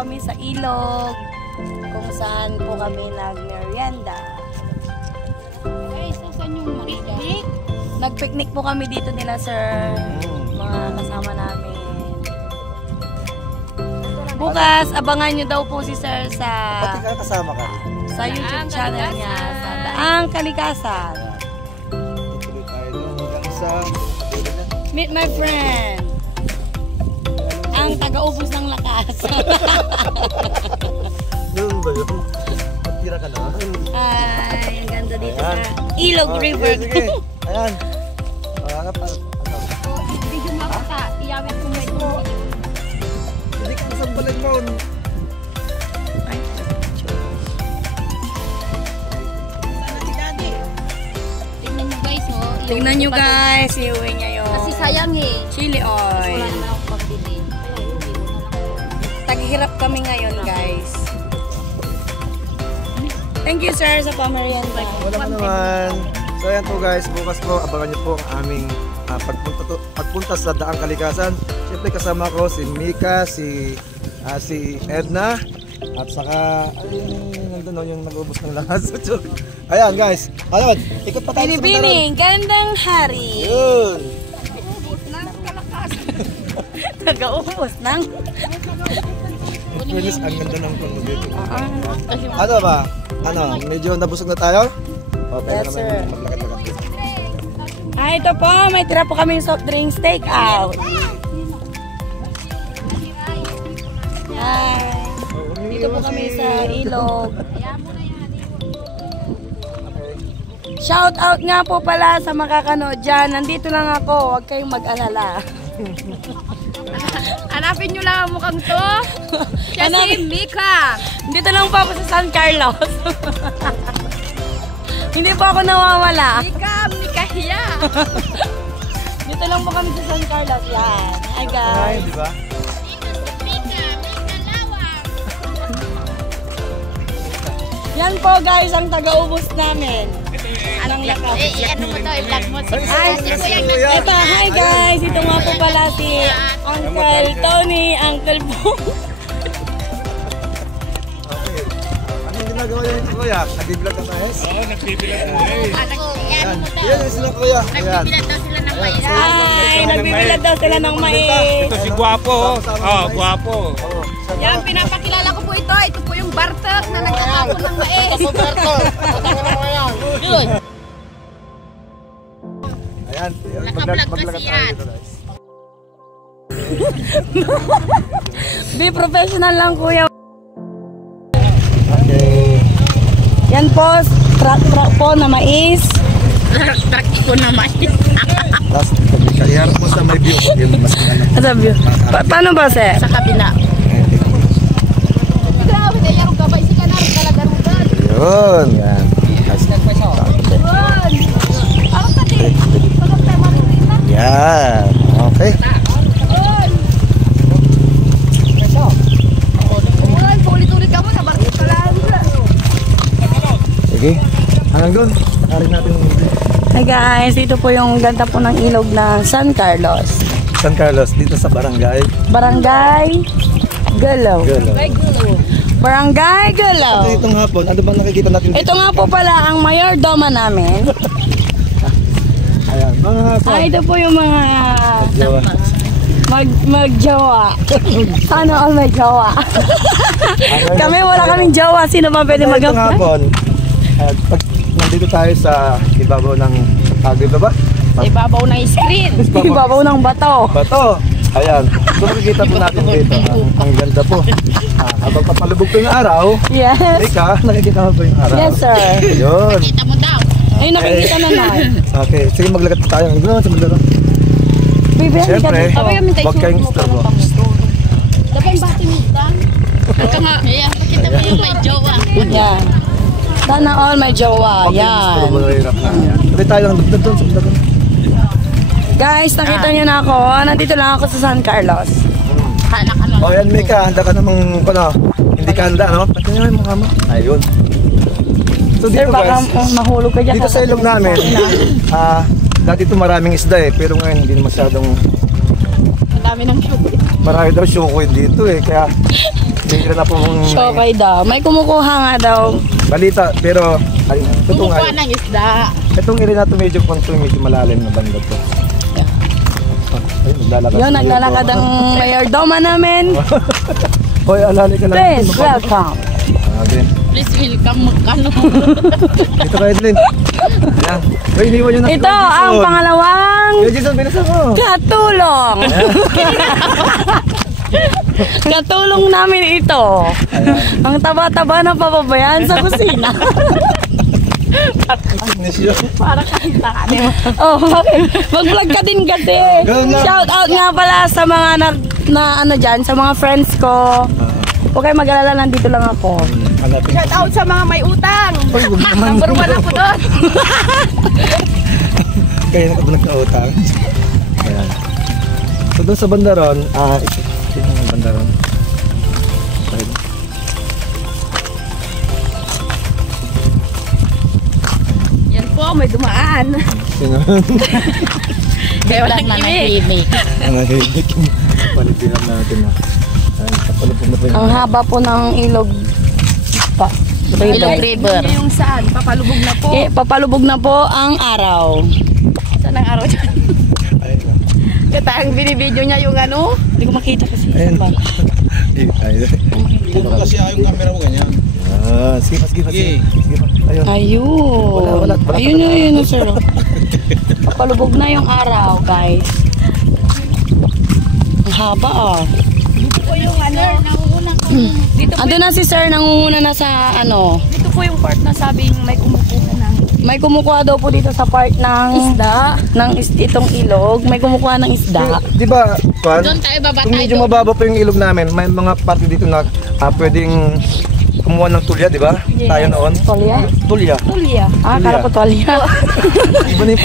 kami sa ilog kung saan po kami nag-merienda. Guys, saan yung picnic? Nag-picnic po kami dito nila, sir. Mga kasama namin. Bukas, abangan nyo daw po si sir sa kasama ka. Sa YouTube channel niya, sa Daang Kalikasan. Tuloy tayo hanggang sa Meet my friend. Ang taga-ubos ng lakas. Doon ba yun? Magtira ka na. Ay, ang ganda dito sa Ilog River. Sige. Ayan. Video mo ako sa iyawit ko mo ito. Hindi ka isang balik mo. Tingnan nyo guys, oh. Tingnan nyo guys, iuwi niya yung Kasi sayang eh. chili Wala oil. naman akong pagbili. Kaya yung video na lang. Taghirap kami ngayon guys. Thank you sir sa pamerienda. Wala ka naman. So ayan po guys, bukas po abangan niyo po ang aming pagpunta sa Daang Kalikasan. Siyempre kasama ko si Mika, si Edna, at saka nandun yung nag-ubos ng lakas. Ayan guys, ayun, ikot pa tayo sa Binibining, gandang hari. Yun. Nag-uubos ng Furnace, ang ganda ng kondo dito. Ano ba? Ano, medyo nabusog na tayo? O, pwede Yes, naman sir. maglakad-lakad dito. Ito po, may tira po kami soft drinks take out. Hi. Dito po kami sa ilog. Shout out nga po pala sa makakanood dyan. Nandito lang ako, huwag kayong mag-alala. Hanapin nyo lang ang mukhang to. Siya si Mika. Dito lang po ako sa San Carlos. Hindi po ako nawawala. Mika hiya. Dito lang po kami sa San Carlos. Yan. Hi Ay, guys. di ba? Yan po guys ang taga-ubos namin. Anong lakas? Ano mo to? I-vlog mo. Ay, si Kuya. Ito, hi guys! Ito nga po pala si Uncle Tony, Uncle Bong. Okay. Anong ginagawa niya nito Kuya? Nag-vlog ka tayo? Oo, nagbibilang na eh. Yan. Yan sila Kuya. Ayan. Ay, nagbibilad daw sila ng mais. Ito si Guapo. Oh, Guapo. Oo. Yan, pinapakilala ko po ito. Ito po yung Bartok na nagtatapon ng mais. Ayan. Naka-vlog Maglagat kasi tayo yan. dito guys. Be professional lang kuya. Okay. Yan po, truck po na mais. Truck po na mais. Last, iharap mo sa may view. Yung mas maganda. Sabi, paano ba sir? Sa kabila. Grabe, kaya yung gabay si Kanar, kalagarugan. Yun. Yan. Yan. Okay. Paulit-ulit ka mo, nabarkit ka lang. Sige. Hanggang doon. Nakarin natin yung video. Hi guys, dito po yung ganda po ng ilog ng San Carlos. San Carlos, dito sa barangay. Barangay Galaw. Galaw. Barangay Galaw. Ito itong hapon, ano ba nakikita natin dito? Ito nga po pala ang mayordoma namin. Ayan, mga hapon. Ito po yung mga Jowa. magjowa. Sana all may jowa. Kami wala kaming jowa. Sino ba pwede Itong mag-apply? hapon, pag nandito tayo sa ibabaw ng dito ba? Sa ibabaw ng screen. Ibabaw ng bato. Bato. Ayan. So makikita po natin dito. Ang ganda po. Habang papalubog po yung araw, Yes. Ika, nakikita mo po yung araw. Yes sir. Yun. Kita mo daw. Ay nakikita na na. Okay, sige maglagat po tayo. Doon sa maglaro. Baby, hindi ka Siyempre, dito. huwag kayong istorbo. Dapat yung bati mitan. Ito nga. Ayan, pakita mo yung may jowa. Yan. Sana all may jowa. Huwag kayong istorbo. Yan. Mahirap na. Sabi tayo lang doon sa maglaro. Guys, nakita nyo na ako. Nandito lang ako sa San Carlos. Hanak ano. O yan Mika, handa ka namang hindi ka handa, no? Pati nga yung mukha mo. Ayun. So Sir, dito baka guys, mahulog ka dyan. dito sa ilog namin, dati ito maraming isda pero ngayon hindi masyadong Ang dami ng show. marami daw syukoy dito kaya Tingnan na po mong Shokay daw. May kumukuha nga daw. balita, pero ay, itong, Kumukuha ng isda. itong area na to medyo malalim na banda to. Ay, naglalakad. Yun, naglalakad ang mayordoma namin. Hoy, alali ka lang. Please, welcome. Grabe. Please welcome magkano. Dito ka, Edlin. Ayan. Hoy, iniwan nyo na. Ito ang pangalawang Yo, Jason, bilisan mo. katulong. Katulong namin ito. Ang taba-taba na pababayaan sa kusina. Para kanta ka. Oh, mag-vlog ka din kasi. Shout out nga pala sa mga na ano dyan, sa mga friends ko. Huwag kayo mag-alala, nandito lang ako. Shout out sa mga may utang. Hoy, huwag naman. Number 1 ako doon. Kaya na ka ba nagkautang? Ayan. So doon sa bandaron, ito yung bandaron. Ayun. Yan po, may dumaan. Sino? Kaya walang imig. Ang nahihigit yung palitihan natin na. Ayan, kapalupog na po yun. Ang haba po ng ilog river. River. Yung saan? Papalubog na po. Papalubog na po ang araw. Saan ang araw dyan? Ayun. Kata ang binibideo niya yung ano? Hindi ko makita kasi. Ayun. Saan ba? Ayun. Kasi yung camera mo ganyan. Sige pa. Ayun. Ayun. Wala. Ayun, sir. Papalubog na yung araw, guys. Ang haba, oh. Dito po yung ano? Nauuna ko. Dito po, Ando na si sir, nangunguna na sa ano. dito po yung part na sabing may kumukuha ng May kumukuha daw po dito sa part ng isda. itong ilog. May kumukuha ng isda. Di ba, Juan? Doon tayo baba Kung tayo medyo doon. mababa pa yung ilog namin, may mga parte dito na pwedeng kumuha ng tulya, di ba? Yes. Tayo noon. Tolya? Tulya. Tulya. Kala ko tolya. Iba na yung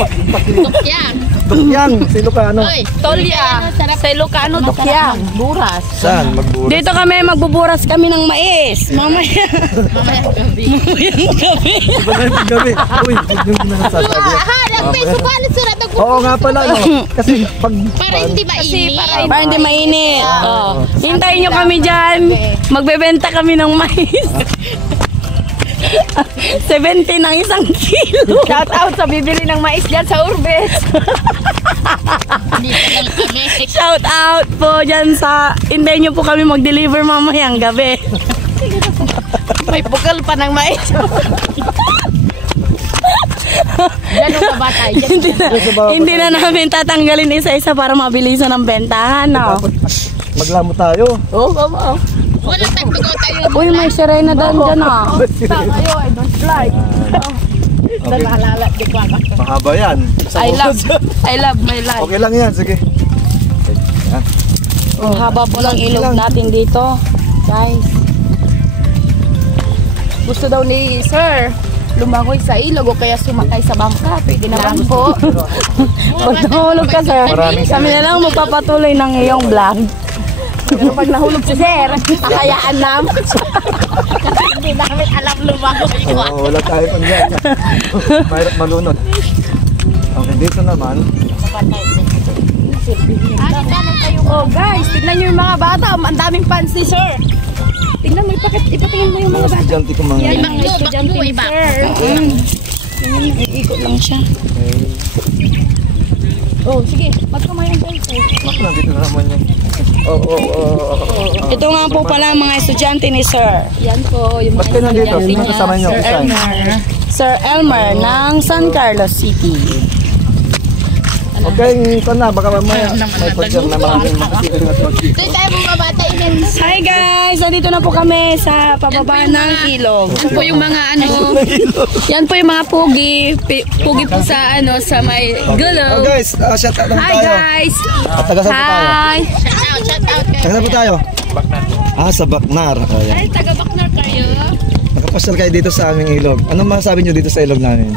Yan. Dukyang, si Lucano. Oy, Tulya. Sa Ilocano, Dukyang. Buras. Saan? Magburo. Dito kami, magbuburas kami ng mais. Mamaya. Mamaya gabi. Mamayang gabi. Iba na yung gabi. Uy, huwag yung nasasabi. Nagpeso pa na surat ako. Oo nga pala, no? Kasi pag... Para hindi mainit. Para hindi mainit. Oh. Hintayin nyo kami dyan. Magbebenta kami ng mais. 70 ng isang kilo. Shout out sa bibili ng mais dyan sa Urbes. Dito lang kami. Shout out po dyan sa... Hintayin nyo po kami mag-deliver mamayang gabi. May bukal pa ng mais. Ganun ka ba tayo? Hindi na namin tatanggalin isa-isa para mabilisan ang bentahan. No? Maglamo tayo. Wala tayong tayo. Uy, may sirena doon dyan ah. Tayo, I don't like. Okay. Naalala, di ko alam. Mahaba yan. I love my life. Okay lang yan, sige. Yan. Ang haba po ng ilog natin dito. Guys. Gusto daw ni Sir lumangoy sa ilog o kaya sumakay sa bangka. Pwede naman po. Pag nahulog ka, sir, kami na lang magpapatuloy ng iyong vlog. Pero pag nahulog si Sir, kakayaan namin. Hindi namin alam lumangoy. Oo, wala tayo pang dyan. Mahirap malunod. Okay, dito naman. Oh guys, tignan nyo yung mga bata. Ang daming fans ni Sir. Tignan mo, ipatingin mo yung mga Mga bata. estudyante ko mga... Yan ang estudyante ni Sir. Ikot lang siya. Oh, sige. Magkamayan kayo. Mak, nandito na naman yan. Oo. Ito nga po pala ang mga estudyante ni Sir. Yan po, yung Ba't kayo nandito? Sino kasama niyo? Sir Isa. Elmer. Sir Elmer ng San Carlos City. Okay, ito na. Baka mamaya. May pagdang na maraming makasipin na ito. Doon tayo mga bata. Hi guys! Nandito na po kami sa pababa ng ilog. Yan po yung mga ano. Yan po yung mga pugi. Pugi po sa ano, sa may Oh gulo. guys, shout out naman Hi tayo. guys! At taga saan po tayo? Hi! Shout out. Taga saan po tayo? Sa Bacnar. Ayan. Ay, taga-Bacnar kayo. Nakapasyal kayo dito sa aming ilog. Anong masasabi nyo dito sa ilog namin?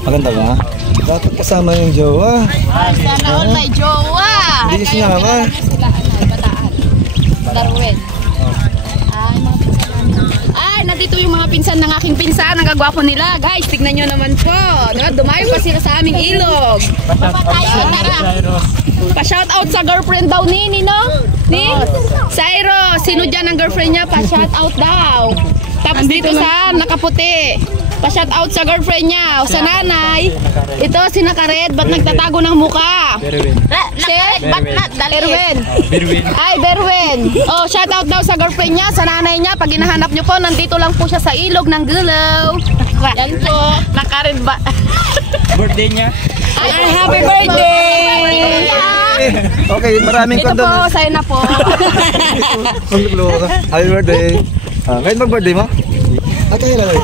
Maganda ba? Dapat kasama yung jowa. Ay, sana all may jowa. Hindi niyo sinama. Sila, ano, bataan. Darwin. Ay, mga pinsan namin. Ay, nandito yung mga pinsan ng aking pinsan. Ang gagwapo nila. Guys, tignan nyo naman po. Diba? Dumayo pa sila sa aming ilog. Pa-shout out sa girlfriend daw ni Nino. Ni Sairo. Sino dyan ang girlfriend niya? Pa-shout out daw. Tapos dito sa nakaputi. Pa-shout out sa girlfriend niya. O sa nanay. Ito si Nakared. Ba't nagtatago ng muka? Nakared, ba't not? Berwin. Ay, Berwin. Oh, shout out daw sa girlfriend niya, sa nanay niya. Pag hinahanap niyo po, nandito lang po siya sa ilog ng Gulaw. Yan po. Nakared ba? Birthday niya. Ay, happy birthday! Okay, maraming Ito po, sa'yo na po. Happy birthday. Ngayon mag-birthday mo? At kaya lang.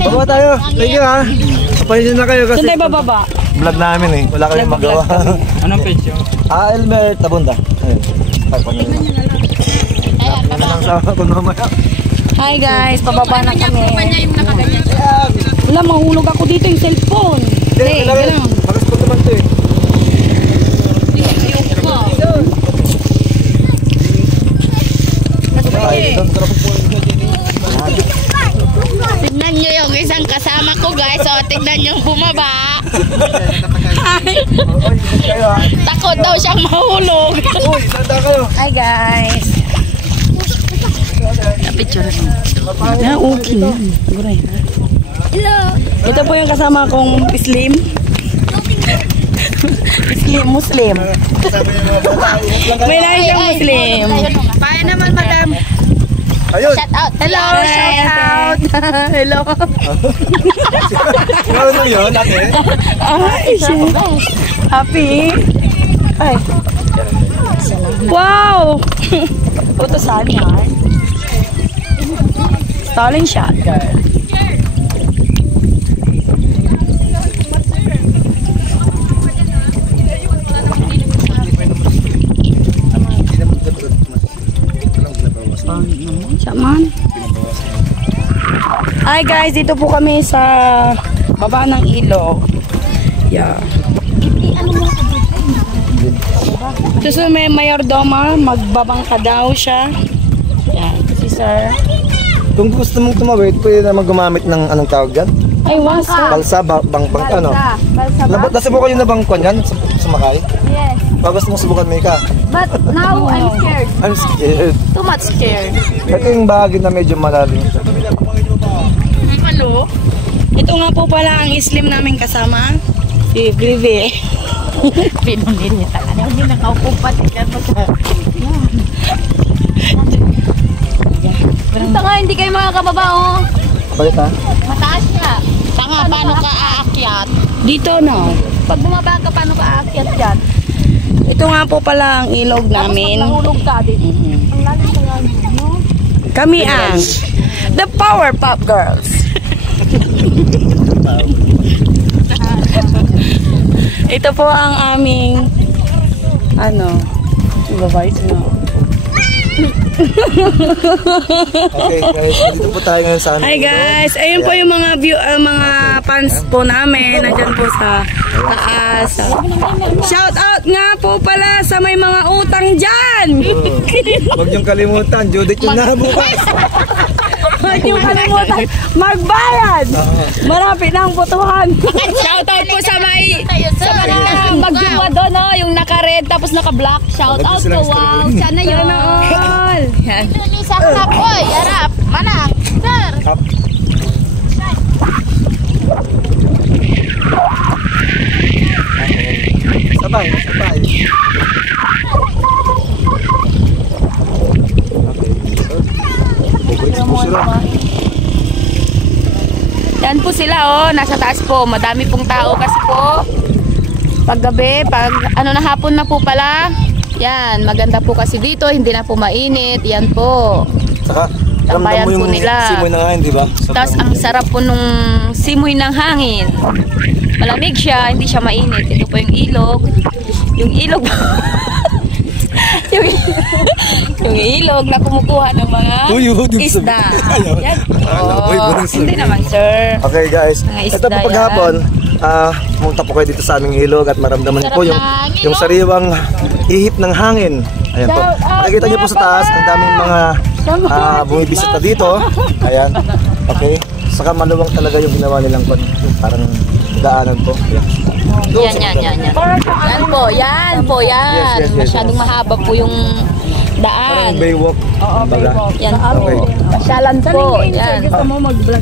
Baba tayo. Thank you ha. Pahinsin na kayo kasi Saan tayo bababa? vlog namin eh. Wala kayong magawa. Anong pensyon? Elmer Tabunda. Ayun. Tapos na lang sa ako mamaya. Hi guys, pababa na kami. Wala, mahulog ako dito yung cellphone. Hey, gano'n. Makaspot naman ito eh. Tignan nyo yung isang kasama ko guys. O, tignan nyo bumaba. Takot daw siyang mahulog. Uy, tanda kayo. Hi guys. Picture. Na, okay. Hello. Ito po yung kasama kong Slim. Muslim. May lahi siyang Muslim. Kaya naman madam. Ayun. Shout out. Hello. Shout out. Hello. Ano nung yun, ate? Ay, shit. Happy. Ay. Wow. Utosan yan. Stalling shot. Man. Hi guys, dito po kami sa baba ng ilog. Yeah. Susunod may mayordoma, magbabangka daw siya. Yan, si sir. Kung gusto mong tumawid, pwede naman gumamit ng anong tawag dyan? Ay, wasa. Balsa, bang ano? Nasubukan yun na bang kwan yan? Sumakay? Yes. Pag gusto mong subukan, Mika? But now I'm scared. I'm scared. Too much scared. Ito yung bahagi na medyo malalim siya. Ano? Ito nga po pala ang Slim namin kasama. Si Grive. Pinunin niya talaga. Hindi nakaupupat. Ito nga, hindi kayo mga kababa, oh. Balik ha? Mataas siya. Tanga, paano ka aakyat? Dito no. Pag bumaba ka, paano ka aakyat dyan? Ito nga po pala ang ilog namin. Tapos nahulog ka din. Ang lalim ka lang, no? Kami ang The Powerpuff Girls. Ito po ang aming device no. Okay guys, dito po tayo ngayon sa Hi guys, ayun po yung mga mga fans po namin nandiyan po sa taas. Shout out nga po pala sa may mga utang dyan. Huwag niyong kalimutan, Judith yung nabukas. Huwag niyong kalimutan magbayad. Marapit na ang putuhan. Shout out po sa mga magjuwa doon, no? Yung naka-red tapos naka-black. Shout out po, wow. Sana yun. All. Yan. Isa harap, oy. Harap. Manang. Sir. Sabay, sabay. Yan po sila, oh. Nasa taas po. Madami pong tao kasi po. Paggabi, pag ano na hapon na po pala. Yan, maganda po kasi dito. Hindi na po mainit. Yan po. Saka, Tambayan ramdam mo po yung nila. simoy na ngayon, di ba? Tapos ang sarap po nung simoy ng hangin. Malamig siya, hindi siya mainit. Ito po yung ilog. Yung ilog yung ilog na kumukuha ng mga isda. Yan. Oh, hindi naman, sir. Okay guys, Mga isda ito po paghapon, pumunta po kayo dito sa aming ilog at maramdaman niyo po yung yung sariwang ihip ng hangin. Ayan po. Nakikita niyo po sa taas, ang daming mga bumibisita dito. Ayan. Okay. Saka maluwang talaga yung ginawa nilang parang daanan po. Yan. Yan po. Yes. Masyadong mahaba po yung daan. Parang baywalk. Oo, baywalk. Yan po. Okay. Pasyalan po. Yan.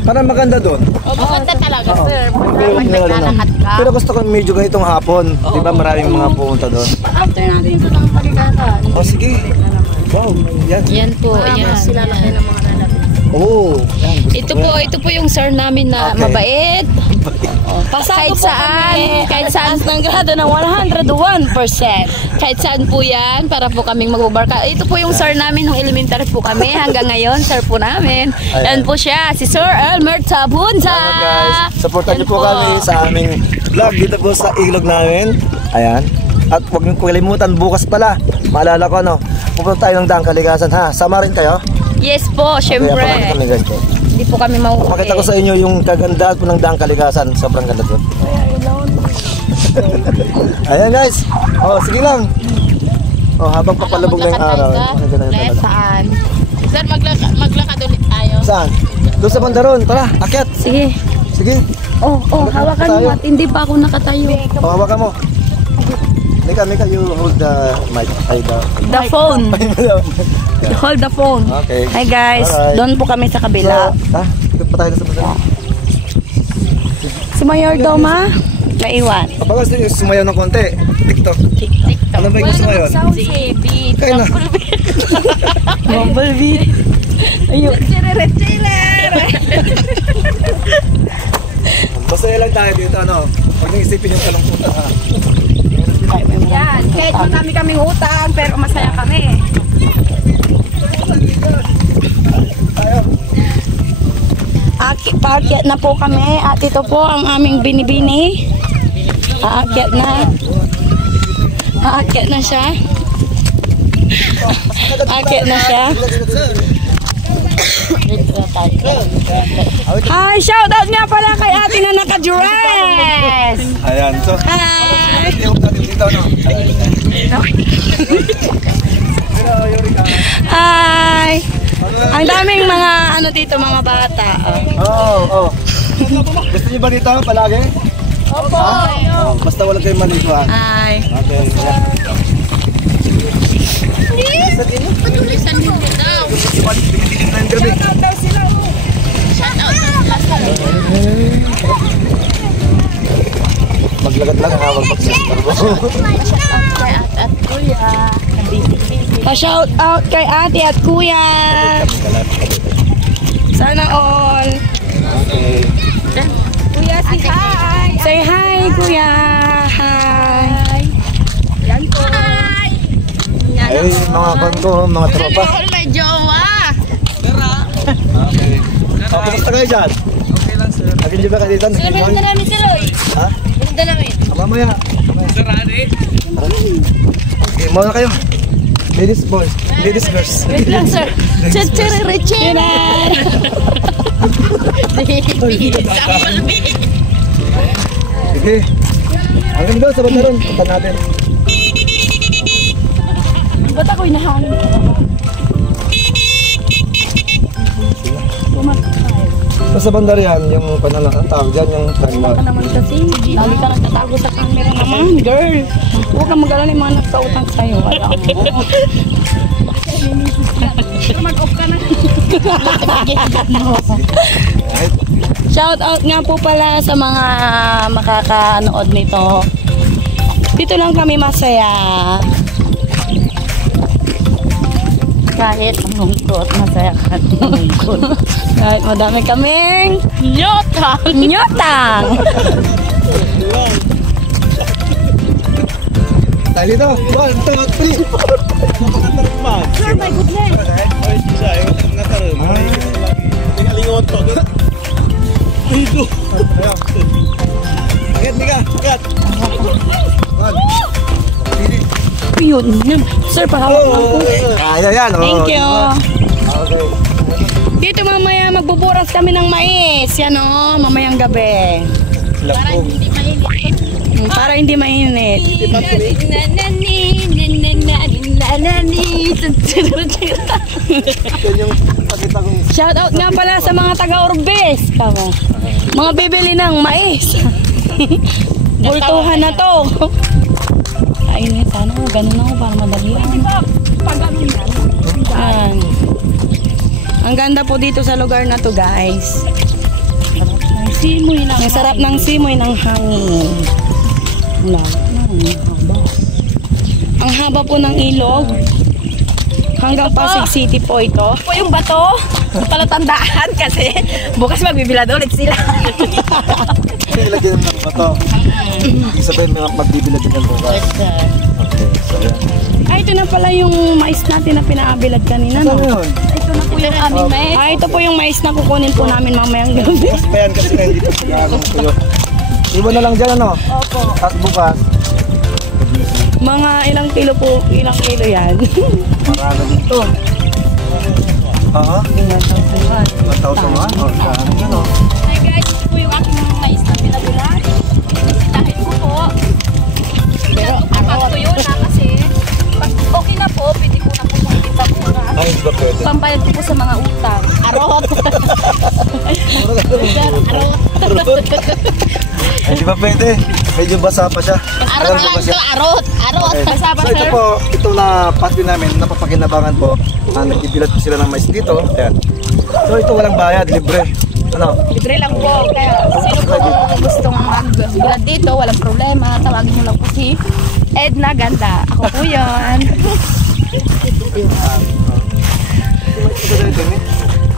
Parang maganda doon. Maganda talaga, sir. Baywalk na lang. Pero gusto ko medyo ganitong hapon. Di ba maraming mga pumunta doon? After natin sa Daang Kalikasan. Oh, sige. Wow. Yan. Yan po. Yan. Silalaki ng mga lalaki. Oh. Yan. Ito po yung sir namin na Okay. mabait. Pasado Kahit po saan, kami. kahit saan ng grado ng 101%. Kahit saan po yan, para po kaming magbabarka. Ito po yung sir namin, nung elementary po kami. Hanggang ngayon, sir po namin. Ayan. Yan po siya, si Sir Elmer Tabunza. Salamat guys. Supportan Yan niyo po kami sa aming vlog dito po sa ilog namin. Ayan. At huwag niyo kalimutan, bukas pala. Maalala ko pupunta tayo ng Daang Kalikasan ha. Sama rin kayo? Yes po, syempre. Kaya kami guys po. Hindi po kami mauwi. Pakita ko sa inyo yung kagandahan po ng Daang Kalikasan. Sobrang ganda doon. Ayan guys. Oh, sige lang. Oh, habang papalabog na yung araw. Maganda na yung talaga. Saan? Sir, maglakad ulit tayo. Saan? Doon sa bandaron. Tara, akyat. Sige. Sige. Hawakan mo at hindi pa ako nakatayo. Hawakan mo. Mika, you hold the mic. Ay, The phone. Hold the phone. Okay. Hi guys, Alright. doon po kami sa kabila. Dito pa tayo sa bandaron. Si Mayor daw ma, naiwan. Kapag gusto nyo sumayaw ng konti, TikTok. Ano ba yung gusto ngayon? Si AB. Kaya na. Bumblebee. Ayun. Masaya lang tayo dito, Huwag nyo isipin yung kalungkutan, ha? Yan, kahit marami kaming utang, pero masaya kami. Paakyat na po kami at ito po ang aming binibini. Aakyat na. Aakyat na siya. Aakyat na siya. Hi, shout out nga pala kay ate na naka-dress. Ayan, so. Hi. Dito, Hi. Ang daming mga dito, mga bata. Oo. Gusto nyo ba dito palagi? Opo. Basta wala kayong maliguan. Hi. Okay. Patulisan mo daw. Dilim na yung gabi. Shout out. Maglagat lang, ha? Mag-sister mo. At kuya. Pa-shout out kay ate at kuya. Sana all. Okay. Kuya, say hi. Say hi, kuya. Hi. Yan po. Hi! Ay, mga ko, mga tropa. May jowa. Okay. Kumusta kayo dyan? Okay lang, sir. Nag-enjoy ba kayo dito? Pinunta namin si Loy. Ha? Pinunta namin. Mamaya. Okay, muna kayo. Ladies boys. Ladies girls. Wait lang, sir. Chichirichina! Sige. Hanggang doon sa bandaron. Punta natin. Ba't ako'y nahangin? So, sa bandar yan, yung panala, ang tawag dyan, yung Ka naman kasi. Lagi ka nagtatago sa camera naman, girl. Huwag kang mag-alala yung mga nagsautang sa'yo. Wala mo. Mag-off ka na. Shout out nga po pala sa mga makakanood nito. Dito lang kami masaya. Kahit lungkot, masaya ka lungkot. Kahit madami kaming nyotang. Nyotang! Tayo dito. 1, 2, 3, 4. Sir, my goodness! Agad, Mika. Agad. Yun. Sir, pahawak lang po. Kaya yan. Thank you. Okay. Dito mamaya magbuburas kami ng mais. Yan o, mamayang gabi. Lapog. Para hindi mainit. Yan yung pakita kong Shout out nga pala sa mga taga-Orbes. Kamo. Mga bibili ng mais. Bultuhan na to. Kainin sana. Ganun ako para madali. Yan. Ang ganda po dito sa lugar na to, guys. Ang sarap ng simoy ng hangin. Ang haba po ng ilog. Hanggang Pasig City po ito. Po yung bato. Palatandaan kasi bukas magbibilad ulit sila. nilagyan ng bato. Ibig sabihin may magbibilad din yan bukas. Okay, so yan. Ay, ito na pala yung mais natin na pinaabilad kanina, no? Ano yun? Ito na po yung aming mais. Ay, ito po yung mais na kukunin po namin mamayang gabi. Bukas pa yan kasi hindi pa sigurado tuyo. Iwan na lang dyan ano? Opo. At bukas. Mga ilang kilo po, ilang kilo yan. Marami dito. Oo? 1,000 nga? O, saan yan o? Hi guys, ito po yung aking mais na pinabulan. Dahil ko po. Pero tuyo na kasi pag okay na po, pwede ko na po makikita po na. Ay, hindi ba pwede? Pambayad ko po sa mga utang. Arot! Arot! Ay, hindi ba pwede? Medyo basa pa siya. Arot Alam ko lang ba to, siya? arot! Arot! Okay. Basa ba, So ito sir? po, ito na pati namin, napapakinabangan po. Nagbibilad po sila ng mais dito. Ayan. So ito walang bayad, libre. Ano? Libre lang po. Kaya sino po gustong magbilad dito, walang problema. Tawagin mo lang po si Edna Ganda. Ako po yun.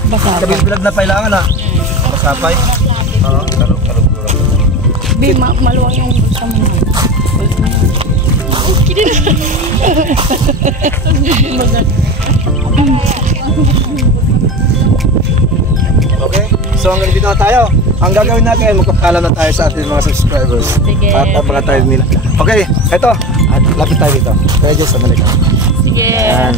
Basa pa. Kabilbilad na kailangan ha. Masapay. Oo, karog-karog. Bi, maluwang yung gusto mo. Okay? So hanggang dito na tayo. Ang gagawin natin, magpapaalam na tayo sa ating mga subscribers. Sige. At mga tayo nila. Okay, eto. At lapit tayo dito. Kaya dyan sa balik. Sige. Ayan.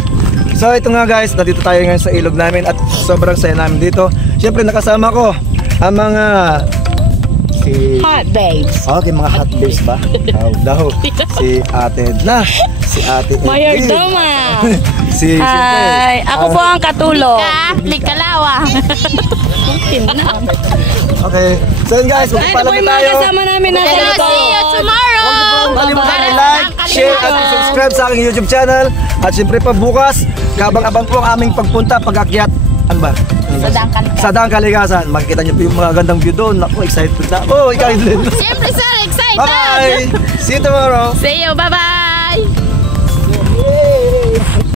So ito nga guys, nandito tayo ngayon sa ilog namin at sobrang saya namin dito. Siyempre nakasama ko ang mga Hot babes. Okay, mga hot babes ba? Daw. Si Ate Edna, si Ate Edwin, Mayordoma. si Ay, ako po ang katulong. Likalawa. Okay. So yun guys, Ay, ito po magpapaalam yung na mga tayo. kasama namin na Hello, dito. see you tomorrow. Kalimutan i-like, share at subscribe sa aking YouTube channel. At siyempre pa bukas, kabang-abang po ang aming pagpunta, pag-akyat. Ano ba? Sa Daang Kalikasan. Makikita niyo po yung mga gandang view doon. Ako, excited na. Oh, ikaw din. Siyempre sir, excited. Bye-bye! See you tomorrow! See you, bye-bye.